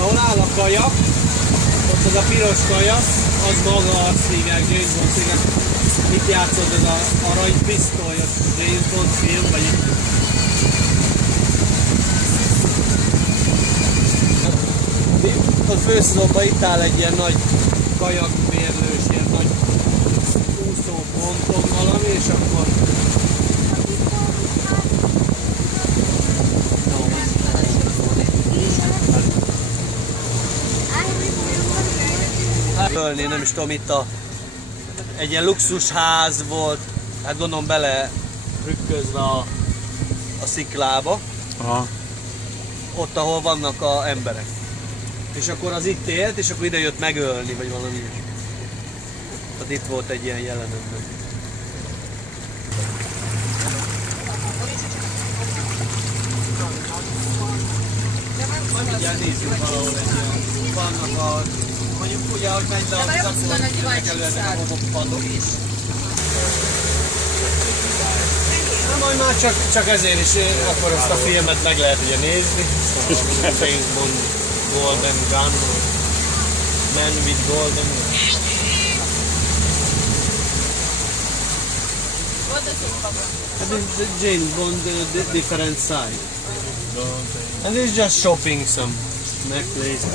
Ahol áll a kajak, ott az a piros kajak, az maga a Stinger, James Bond Stinger. Itt játszott ez az aranypisztoly, a James Bond film, vagy itt. A főszalomban itt áll egy ilyen nagy kajakmérlős, ilyen nagy úszó ponton valami, és akkor Ölni, nem is tudom, itt egy ilyen luxusház volt, hát gondolom bele rükközve a sziklába. Aha. Ott, ahol vannak az emberek. És akkor az itt élt, és akkor ide jött megölni, vagy valami. Tehát itt volt egy ilyen jelenetben. Mindjárt nézzük valahol egy ilyen. Vannak a... Mondjuk ugye, hogy megy le a vizet, akkor jönnek elő ezek a homokpadok is. Na majd már csak ezért is akkor ezt a filmet meg lehet ugye nézni. James Bond Golden Gun, Man with Golden Gun. This is the James Bond different side. And this is just shopping some necklace.